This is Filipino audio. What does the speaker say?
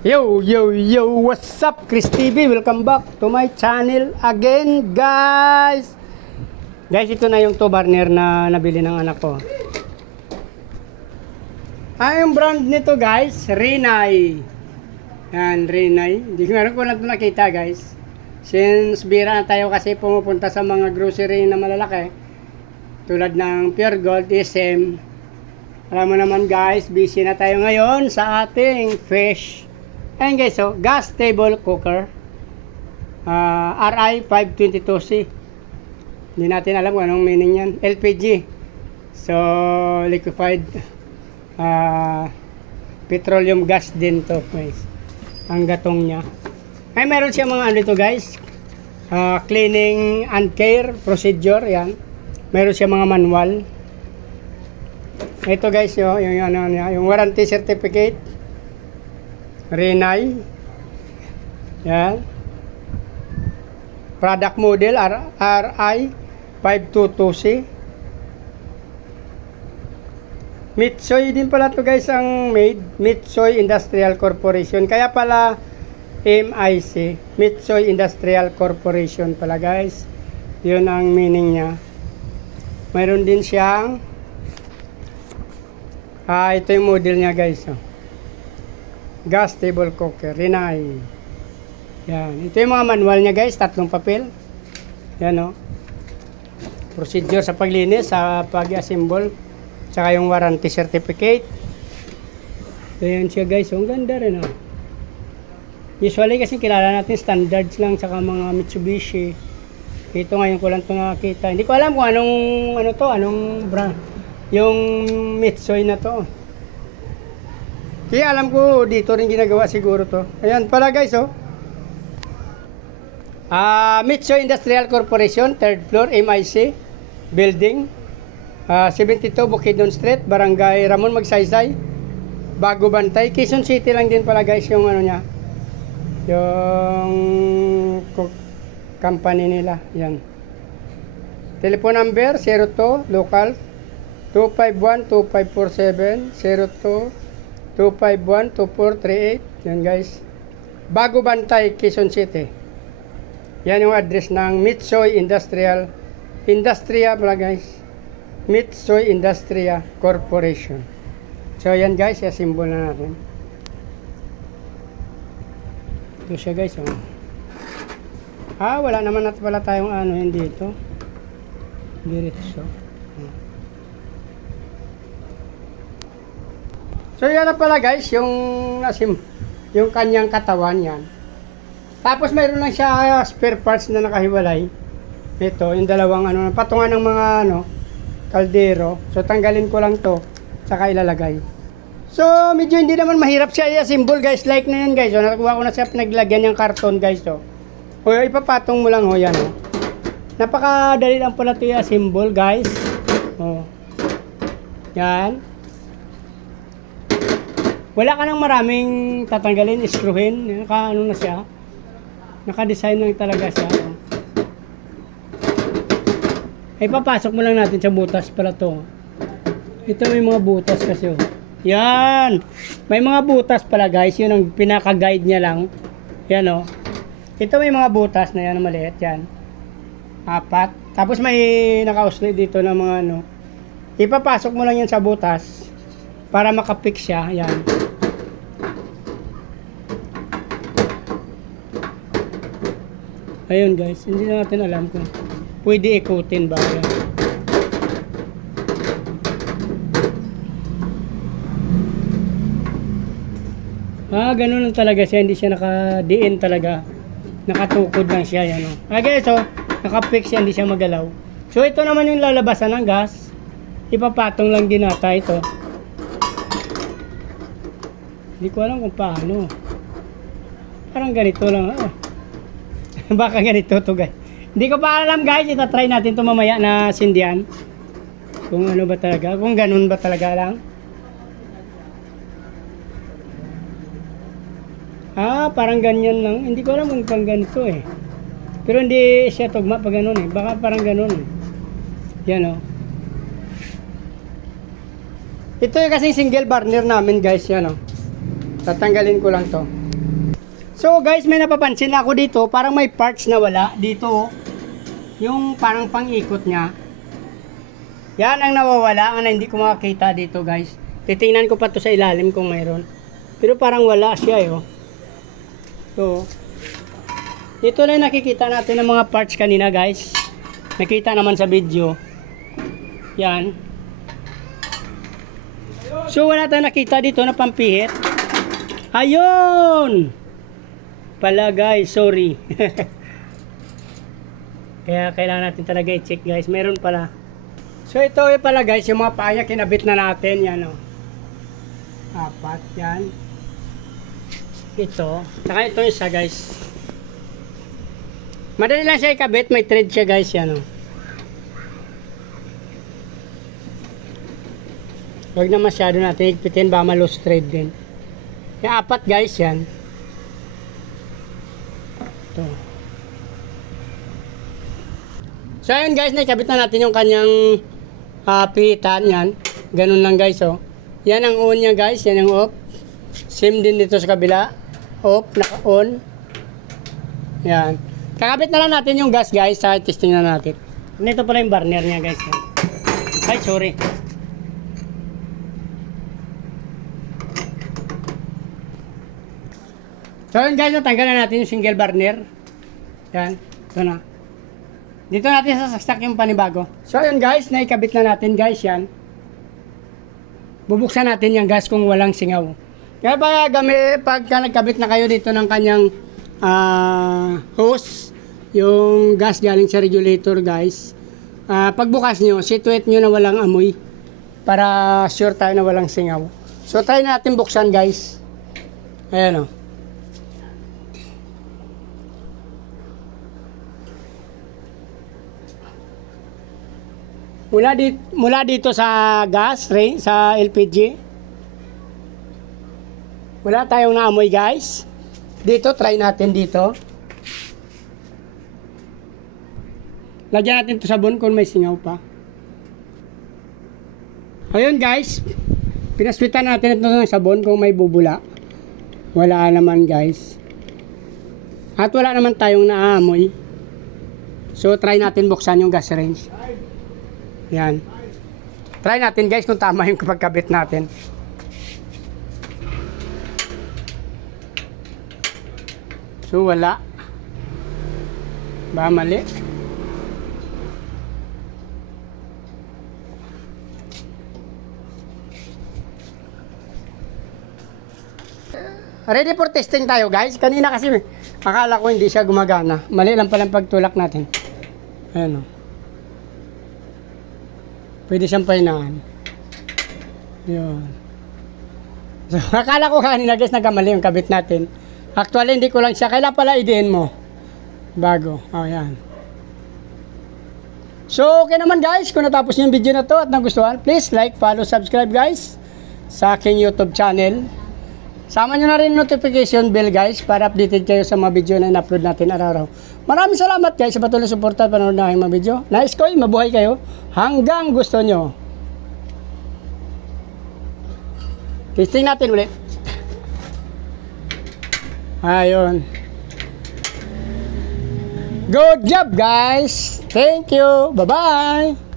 Yo, yo, yo, what's up, Chris TV? Welcome back to my channel again, guys. Guys, ito na yung two burner na nabili ng anak ko. Yung brand nito, guys, Rinnai. Yan, Rinnai. Hindi ko meron ko lang ito nakita, guys. Since bira na tayo kasi pumupunta sa mga grocery na malalaki, tulad ng Pure Gold, SM. Alam mo naman, guys, busy na tayo ngayon sa ating fish. Ayan guys, so gas table cooker, RI 522C. Hindi natin alam kung anong meaning yan. LPG, so liquefied petroleum gas din to, guys. Ang gatong niya ay meron siya mga ano ito, guys, cleaning and care procedure. Yan, meron siya mga manual. Ito, guys, yung warranty certificate Rinnai. Yan. Product model RI 522C. Mitsui din pala to, guys, ang made. Mitsui Industrial Corporation. Kaya pala MIC. Mitsui Industrial Corporation pala, guys. Yun ang meaning niya. Mayroon din siyang ito yung model niya, guys. Gas table cooker, Rinnai. Yan. Ito yung mga manual niya, guys. 3 papel. Yan, o. Procedure sa paglinis, sa pag-assemble, tsaka yung warranty certificate. Ayan siya, guys. Ang ganda rin, o. Usually kasi kilala natin standards lang, tsaka mga Mitsubishi. Ito ngayon ko lang ito nakakita. Hindi ko alam kung anong brand. Yung Mitsui na to. Kaya alam ko dito rin ginagawa siguro to. Ayan pala, guys, oh. Mitsui Industrial Corporation, 3rd floor, MIC building, 72 Bukidnon Street, Barangay Ramon Magsaysay, Bago Bantay, Quezon City lang din pala, guys, yung ano niya. Yung company nila. Yan. Telephone number 02 local 251-2547 02-251-2438. Yan, guys. Bago Bantay, Quezon City. Yan yung address ng Mitsui Industria pala, guys. Mitsui Industria Corporation. So yan, guys, i-assemble na natin. Ito siya, guys, oh. Wala naman pala tayong hindi ito. Diretso. So yan na pala, guys, yung kanyang katawan yan. Tapos mayroon lang siya spare parts na nakahiwalay. Ito, yung dalawang patungan ng mga kaldero. So tanggalin ko lang to, saka ilalagay. So medyo hindi naman mahirap siya i-assemble, guys. Like na yan, guys. So nakuha ko na siya pinaglagyan yung karton, guys. So ipapatong mo lang, yan. Napakadali lang pala ito i-assemble, guys. Yan. Wala ka nang maraming tatanggalin, iskruhin. Na siya. Naka-design lang talaga siya. Papasok mo lang natin sa butas pala to. Ito may mga butas kasi. Yan. May mga butas pala, guys. Yun ang pinaka-guide niya lang. Yan, o. Ito may mga butas na yan na maliit. Yan. 4. Tapos may naka-usli dito na mga Ipapasok mo lang yan sa butas para makapik siya. Yan. Ayun, guys, hindi na natin alam kung pwede ikutin ba. Yan. Ganun lang talaga siya. Hindi siya naka-DN talaga. Nakatukod lang siya. Yan, guys, so nakapik siya, hindi siya magalaw. So ito naman yung lalabasan ng gas. Ipapatong lang din nata ito. Hindi ko alam kung paano. Parang ganito lang. Baka ganito to, guys. Hindi ko pa alam, guys. Itatry natin to mamaya na sindihan. Kung ano ba talaga. Kung ganun ba talaga lang. Parang ganyan lang. Hindi ko alam kung pang ganito eh. Pero hindi siya tugma pa ganun eh. Baka parang ganun eh. Yan, o. Ito yung kasing single burner namin, guys. Yan, o. Tatanggalin ko lang to. So guys, may napapansin ako dito, parang may parts na wala dito, oh. Yung parang pang-ikot niya. Yan ang nawawala, ang hindi ko makakita dito guys. Titingnan ko pa to sa ilalim kung mayroon. Pero parang wala siya, oh. So, dito na nakikita natin ng mga parts kanina guys. Nakita naman sa video. Yan. So wala tayong nakita dito na pampihit. Ayun! Pala guys, sorry. Kaya kailangan natin talaga i-check guys. Meron pala. So ito pala guys, yung mga paaya kinabit na natin. Yan o. 4 yan. Ito. Saka ito isa guys. Madali lang siya ikabit, may thread siya guys, yan o. Huwag na masyado natin higpitin, baka ma-loose thread din. Yung 4 guys, yan. Ito. So ayun guys, naikabit na natin yung kanyang pihitan, yan. Ganun lang guys, o. Yan ang on niya guys, yan ang off. Same din dito sa kabila. Off, naka-on. Yan. Kakabit na lang natin yung gas guys, sa testing na natin. Ito pala yung burner niya guys. Ay, sorry. So yun guys, natanggal na natin yung single burner. Yan, ito na. Dito natin sasaksak yung panibago. So yun guys, naikabit na natin guys yan. Bubuksan natin yung gas kung walang singaw. Kaya pagka nagkabit na kayo dito ng kanyang hose, yung gas galing sa regulator guys, pagbukas nyo, situate nyo na walang amoy para sure tayo na walang singaw. So try natin buksan guys. Ayan o. Mula dito sa gas, sa LPG, wala tayong naamoy guys. Dito, try natin dito. Lagyan natin ito sabon kung may singaw pa. Ayun guys, pinaswitan natin ito ng sabon kung may bubula. Wala naman guys. At wala naman tayong naamoy. So try natin buksan yung gas range. Yan. Try natin guys kung tama yung pagkabit natin. So wala. Ba mali. Ready for testing tayo guys. Kanina kasi akala ko hindi siya gumagana. Mali lang palang pagtulak natin. Ayan o. Pwede siyang pahinaan. Yun. So, akala ko kanina guys nagkamali yung kabit natin. Actually hindi ko lang siya. Kailan pala i-din mo. Bago. O yan. So okay naman guys. Kung natapos yung video na to at nagustuhan, please like, follow, subscribe guys sa aking YouTube channel. Sama nyo na rin notification bell guys para updated kayo sa mga video na in-upload natin araw-araw. Maraming salamat guys sa patuloy suporta at panonood ng aking mga video. Nice ko, mabuhay kayo hanggang gusto nyo. Testing natin ulit. Ayun. Good job guys. Thank you. Bye-bye.